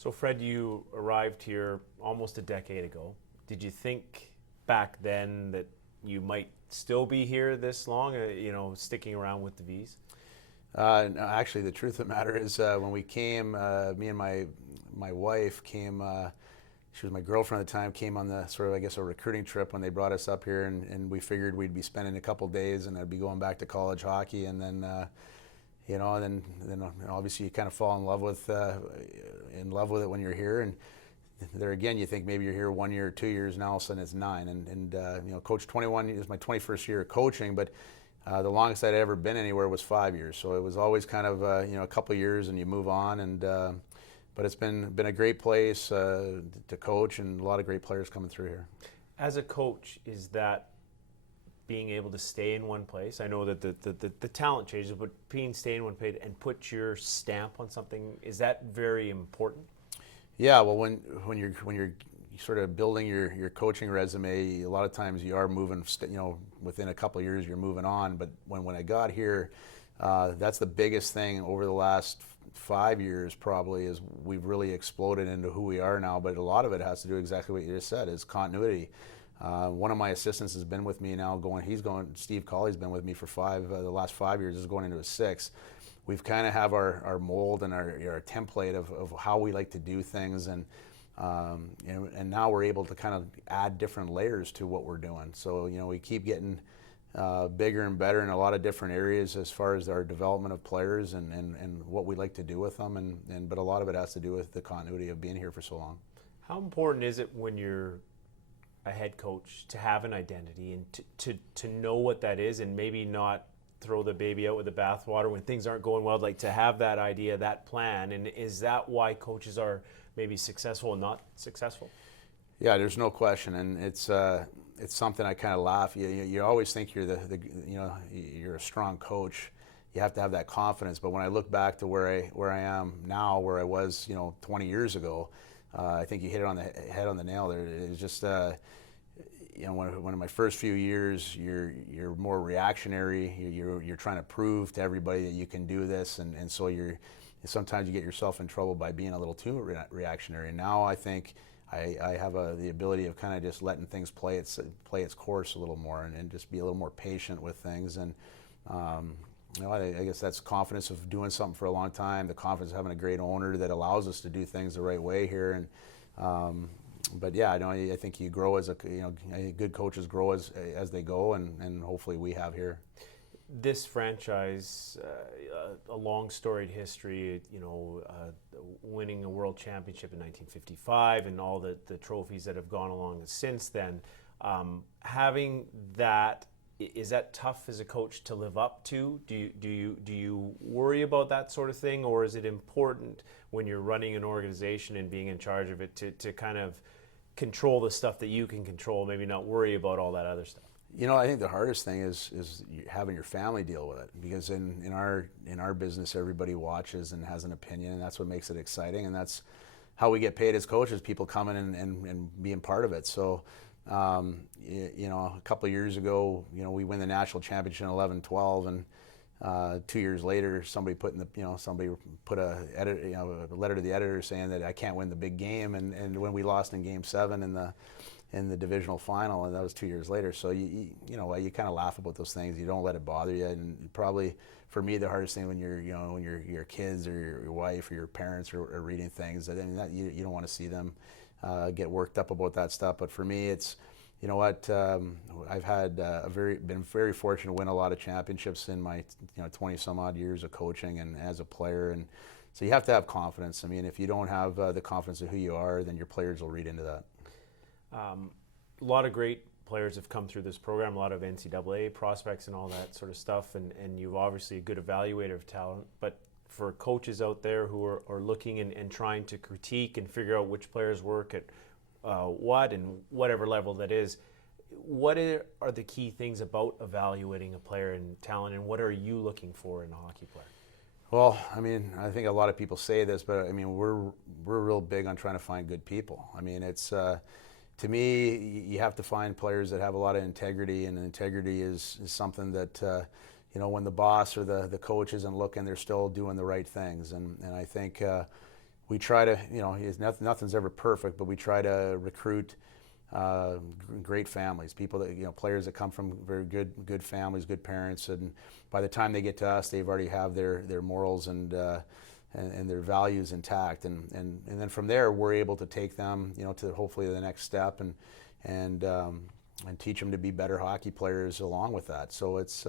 So Fred, you arrived here almost a decade ago. Did you think back then that you might still be here this long, sticking around with the V's? No, actually, the truth of the matter is when we came, me and my wife came, she was my girlfriend at the time, came on the sort of, I guess, a recruiting trip when they brought us up here, and we figured we'd be spending a couple days and I'd be going back to college hockey, and then then obviously you kind of fall in love with it when you're here, and there again you think maybe you're here 1 year or 2 years, now all of a sudden it's 9, and coach 21 is my 21st year of coaching, but the longest I'd ever been anywhere was 5 years, so it was always kind of a couple of years and you move on, and but it's been a great place to coach, and a lot of great players coming through here. As a coach, is that being able to stay in one place? I know that the talent changes, but stay in one place and put your stamp on something, is that very important? Yeah, well, when you're sort of building your coaching resume, a lot of times you are moving, within a couple of years you're moving on. But when I got here, that's the biggest thing over the last 5 years probably, is we've really exploded into who we are now. But a lot of it has to do exactly what you just said, is continuity. One of my assistants has been with me now Steve Colley's been with me for the last 5 years, is going into his 6th. We've kind of have our mold and our template of how we like to do things, and now we're able to kind of add different layers to what we're doing. So we keep getting bigger and better in a lot of different areas as far as our development of players and what we like to do with them, but a lot of it has to do with the continuity of being here for so long. How important is it when you're a head coach to have an identity and to know what that is, and maybe not throw the baby out with the bathwater when things aren't going well, like to have that idea, that plan? And is that why coaches are maybe successful and not successful? Yeah, there's no question, and it's something I kind of laugh. You always think you're you're a strong coach. You have to have that confidence. But when I look back to where I am now, where I was 20 years ago, I think you hit it on the head on the nail there. It's just when in my first few years, you're more reactionary. You're trying to prove to everybody that you can do this, and so sometimes you get yourself in trouble by being a little too reactionary. And now I think I have the ability of kind of just letting things play its course a little more, and just be a little more patient with things. And I guess that's confidence of doing something for a long time, the confidence of having a great owner that allows us to do things the right way here. And but yeah, I think you grow as good coaches grow as they go, and hopefully we have here. This franchise, a long storied history, winning a world championship in 1955 and all the trophies that have gone along since then. Having that, is that tough as a coach to live up to? Do you worry about that sort of thing, or is it important when you're running an organization and being in charge of it to kind of control the stuff that you can control, maybe not worry about all that other stuff? I think the hardest thing is having your family deal with it, because in our business everybody watches and has an opinion, and that's what makes it exciting, and that's how we get paid as coaches, people coming and being part of it. So a couple of years ago, we win the national championship in 11-12, and 2 years later somebody put a letter to the editor saying that I can't win the big game, and when we lost in Game 7 in the divisional final, and that was 2 years later. So you kind of laugh about those things. You don't let it bother you. And probably for me, the hardest thing when your kids or your wife or your parents are reading things, you don't want to see them get worked up about that stuff. But for me, it's I've had been very fortunate to win a lot of championships in my 20 some odd years of coaching and as a player, and so you have to have confidence. I mean, if you don't have the confidence of who you are, then your players will read into that. A lot of great players have come through this program, a lot of NCAA prospects and all that sort of stuff, and you're obviously a good evaluator of talent. But for coaches out there who are looking and trying to critique and figure out which players work at what and whatever level that is, what are the key things about evaluating a player and talent, and what are you looking for in a hockey player? Well, I mean, I think a lot of people say this, but I mean, we're real big on trying to find good people. I mean, it's to me, you have to find players that have a lot of integrity, and integrity is something that when the boss or the coach isn't looking, they're still doing the right things. And I think we try to, nothing's ever perfect, but we try to recruit great families, people that, players that come from very good families, good parents, and by the time they get to us, they've already have their morals and their values intact, and then from there we're able to take them, to hopefully the next step, and teach them to be better hockey players along with that. So it's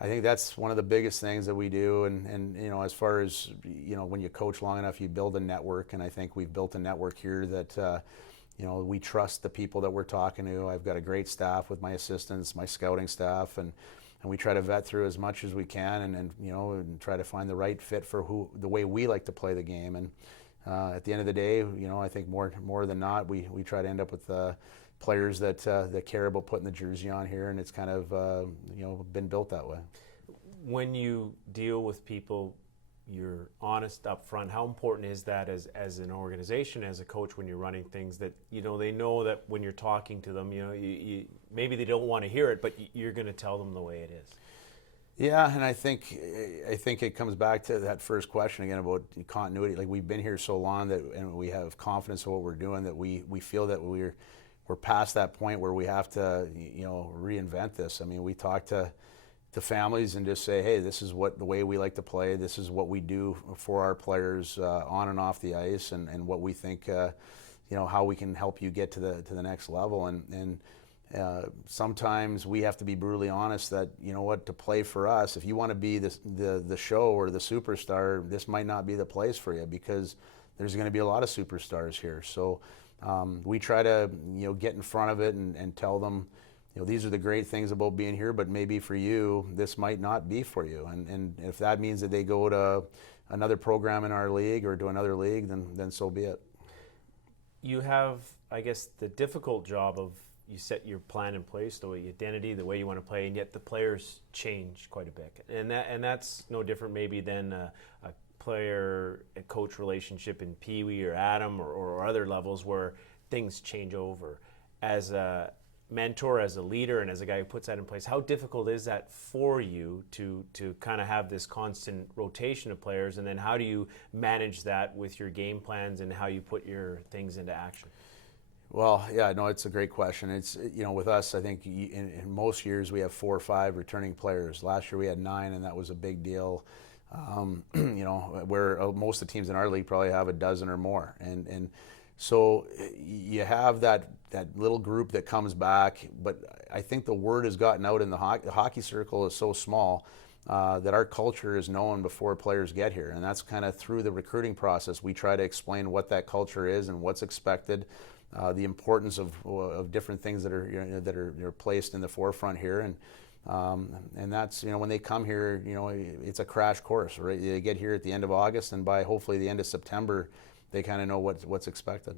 I think that's one of the biggest things that we do, and as far as when you coach long enough, you build a network, and I think we've built a network here that we trust the people that we're talking to. I've got a great staff with my assistants, my scouting staff, and we try to vet through as much as we can, and try to find the right fit for the way we like to play the game. And at the end of the day, I think more than not, we try to end up with players that care about putting the jersey on here, and it's kind of been built that way. When you deal with people, you're honest up front. How important is that as an organization, as a coach, when you're running things that they know that when you're talking to them, you maybe they don't want to hear it, but you're going to tell them the way it is? Yeah, and I think it comes back to that first question again about continuity. Like, we've been here so long and we have confidence in what we're doing, that we feel that we're past that point where we have to reinvent this. I mean, we talk to families and just say, hey, this is the way we like to play. This is what we do for our players on and off the ice, and what we think, how we can help you get to the next level. And sometimes we have to be brutally honest that, to play for us, if you want to be the show or the superstar, this might not be the place for you, because there's going to be a lot of superstars here. So we try to get in front of it and tell them, these are the great things about being here, but maybe for you, this might not be for you. And if that means that they go to another program in our league or to another league, then so be it. You have, I guess, the difficult job of, you set your plan in place, the identity, the way you want to play, and yet the players change quite a bit. And that's no different maybe than a player-coach relationship in Pee Wee or Adam or other levels where things change over. As a mentor, as a leader, and as a guy who puts that in place, how difficult is that for you to kind of have this constant rotation of players, and then how do you manage that with your game plans and how you put your things into action? Well, yeah, no, it's a great question. It's, with us, I think in most years we have 4 or 5 returning players. Last year we had 9, and that was a big deal. Where most of the teams in our league probably have a dozen or more. And so you have that little group that comes back, but I think the word has gotten out in the hockey circle is so small that our culture is known before players get here. And that's kind of through the recruiting process. We try to explain what that culture is and what's expected. The importance of different things that are placed in the forefront here, and that's when they come here, it's a crash course, right? They get here at the end of August, and by hopefully the end of September, they kind of know what's expected.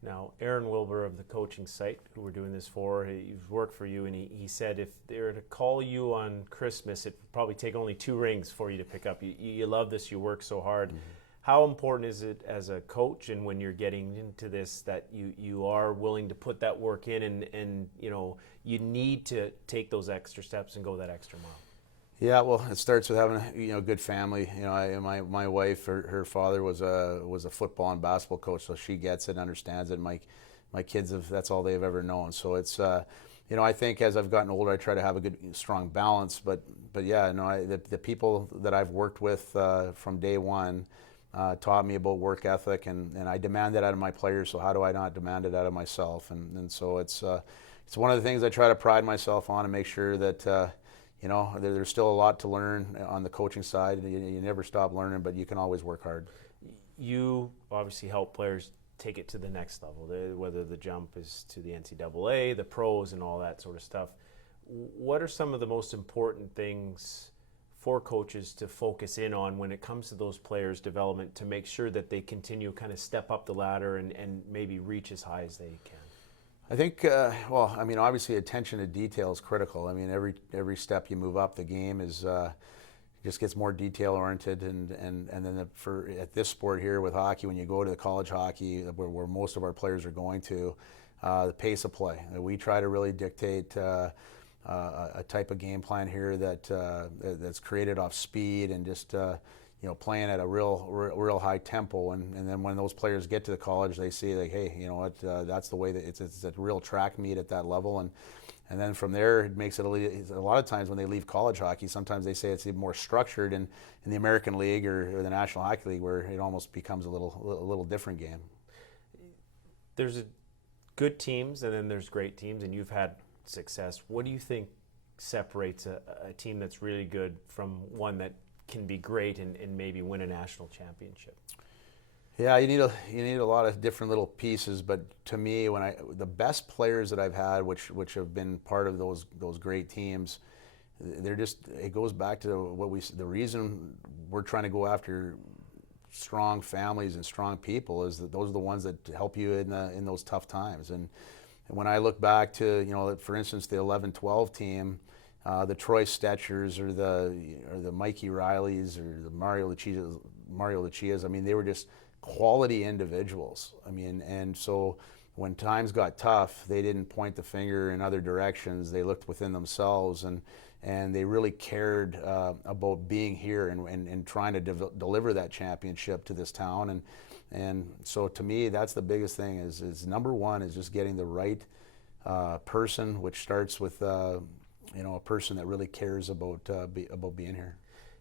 Now, Aaron Wilbur of the coaching site, who we're doing this for, he's worked for you, and he said if they were to call you on Christmas, it'd probably take only 2 rings for you to pick up. You love this, you work so hard. Mm-hmm. How important is it as a coach, and when you're getting into this, that you are willing to put that work in, and you need to take those extra steps and go that extra mile? Yeah, well, it starts with having a good family. My wife, her father was a football and basketball coach, so she gets it and understands it. My kids that's all they've ever known. So it's I think as I've gotten older, I try to have a good, strong balance. But yeah, the people that I've worked with from day one taught me about work ethic, and I demand that out of my players. So how do I not demand it out of myself? And so it's one of the things I try to pride myself on, and make sure that there's still a lot to learn on the coaching side. You never stop learning, but you can always work hard. You obviously help players take it to the next level, whether the jump is to the NCAA, the pros, and all that sort of stuff. What are some of the most important things for coaches to focus in on when it comes to those players' development, to make sure that they continue kind of step up the ladder and maybe reach as high as they can? I think, obviously attention to detail is critical. I mean, every step you move up, the game is just gets more detail oriented, and then at this sport here with hockey, when you go to the college hockey, where most of our players are going to, the pace of play. We try to really dictate a type of game plan here that's created off speed and just playing at a real high tempo, and then when those players get to the college, they see like, hey, you know what, that's the way that it's a real track meet at that level, and then from there it makes it a lot of times when they leave college hockey, sometimes they say it's even more structured in the American League or the National Hockey League, where it almost becomes a little different game. There's good teams and then there's great teams, and you've had success. What do you think separates a team that's really good from one that can be great and maybe win a national championship? Yeah, you need a lot of different little pieces, but to me, the best players that I've had, which have been part of those great teams, it goes back to the reason we're trying to go after strong families and strong people is that those are the ones that help you in those tough times. And when I look back to, for instance, the 11-12 team, the Troy Stetchers or the Mikey Rileys or the Mario Lucias, I mean, they were just quality individuals. I mean, and so when times got tough, they didn't point the finger in other directions. They looked within themselves, and they really cared about being here and trying to deliver that championship to this town. And so to me, that's the biggest thing is number one is just getting the right person, which starts with a person that really cares about being here.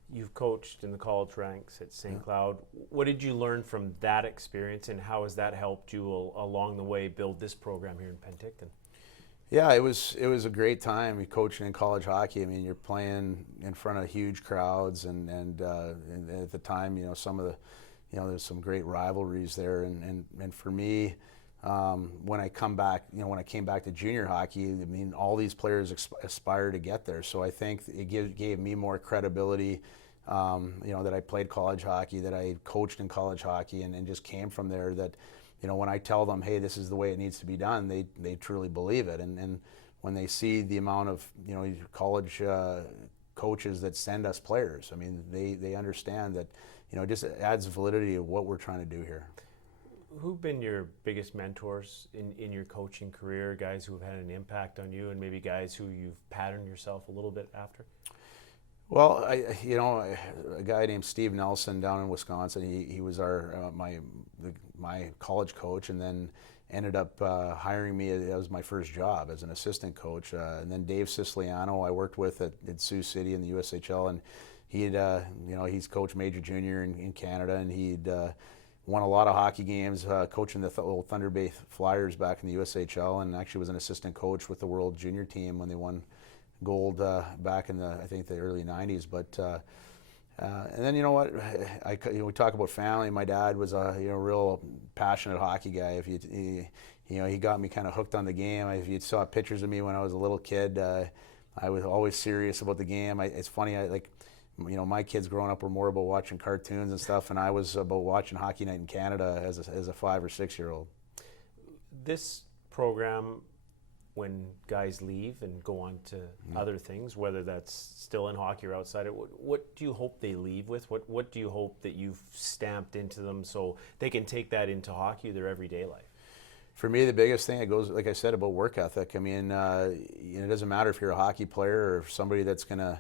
You've coached in the college ranks at St. Cloud. What did you learn from that experience, and how has that helped you along the way build this program here in Penticton? Yeah, it was a great time coaching in college hockey. I mean, you're playing in front of huge crowds, and at the time, some of the, there's some great rivalries there, and for me, when I came back to junior hockey, I mean, all these players aspire to get there. So I think it gave me more credibility, that I played college hockey, that I coached in college hockey, and just came from there. That, when I tell them, hey, this is the way it needs to be done, they truly believe it. And when they see the amount of, college coaches that send us players, I mean, they understand that, it just adds validity of what we're trying to do here. Who've been your biggest mentors in your coaching career, guys who have had an impact on you, and maybe guys who you've patterned yourself a little bit after? Well, a guy named Steve Nelson down in Wisconsin, he was my college coach, and then ended up hiring me. That was my first job as an assistant coach. And then Dave Siciliano, I worked with at Sioux City in the USHL, and he's coached major junior in Canada, and he'd won a lot of hockey games, coaching the old Thunder Bay Flyers back in the USHL, and actually was an assistant coach with the World Junior team when they won gold back in I think the early 90s. But and then we talk about family. My dad was a real passionate hockey guy. He got me kind of hooked on the game. If you saw pictures of me when I was a little kid, I was always serious about the game. It's funny, my kids growing up were more about watching cartoons and stuff, and I was about watching Hockey Night in Canada as a 5 or 6 year old. This program, when guys leave and go on to other things, whether that's still in hockey or outside it, what do you hope they leave with? What do you hope that you've stamped into them so they can take that into hockey, their everyday life? For me, the biggest thing, it goes, like I said, about work ethic. I mean, it doesn't matter if you're a hockey player or somebody that's going to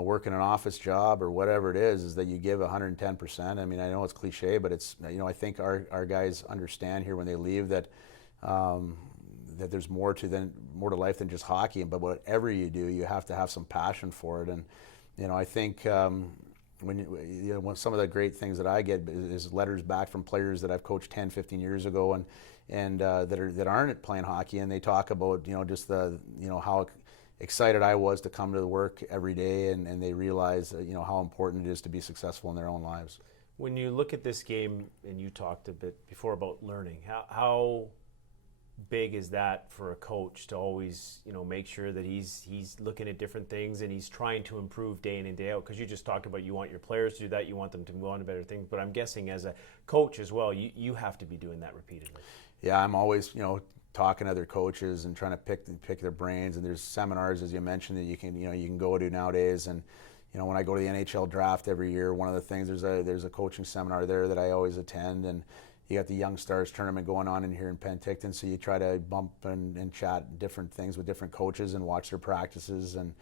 work in an office job or whatever it is that you give 110%. I mean, I know it's cliche, but it's, I think our guys understand here when they leave that that there's more to life than just hockey. But whatever you do, you have to have some passion for it. And I think when some of the great things that I get is letters back from players that I've coached 10, 15 years ago and that aren't playing hockey, and they talk about just the how excited I was to come to the work every day, and they realize how important it is to be successful in their own lives. When you look at this game, and you talked a bit before about learning, how big is that for a coach to always make sure that he's looking at different things and he's trying to improve day in and day out? Because you just talked about you want your players to do that, you want them to move on to better things, but I'm guessing as a coach as well, you have to be doing that repeatedly. Yeah, I'm always talking to other coaches and trying to pick their brains, and there's seminars, as you mentioned, that you can go to nowadays. And when I go to the NHL draft every year, one of the things, there's a coaching seminar there that I always attend, and you got the Young Stars tournament going on in here in Penticton, so you try to bump and chat different things with different coaches and watch their practices. And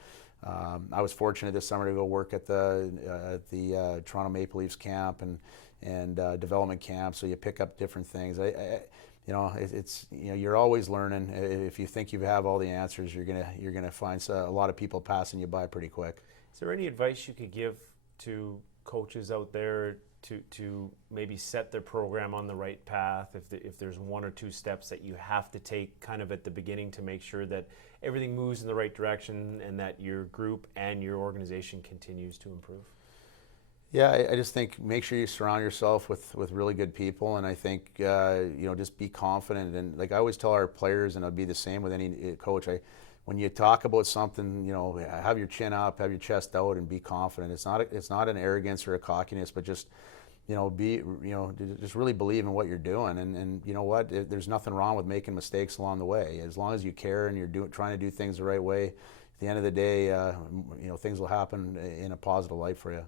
I was fortunate this summer to go work at the Toronto Maple Leafs camp and development camp. So you pick up different things. It's you're always learning. If you think you have all the answers, you're gonna find a lot of people passing you by pretty quick. Is there any advice you could give to coaches out there to maybe set their program on the right path? If there's one or two steps that you have to take kind of at the beginning to make sure that everything moves in the right direction and that your group and your organization continues to improve? Yeah, I just think make sure you surround yourself with really good people, and I think just be confident. And like I always tell our players, and it'll be the same with any coach. When you talk about something, have your chin up, have your chest out, and be confident. It's not an arrogance or a cockiness, but just just really believe in what you're doing. And you know what? There's nothing wrong with making mistakes along the way, as long as you care and you're trying to do things the right way. At the end of the day, things will happen in a positive light for you.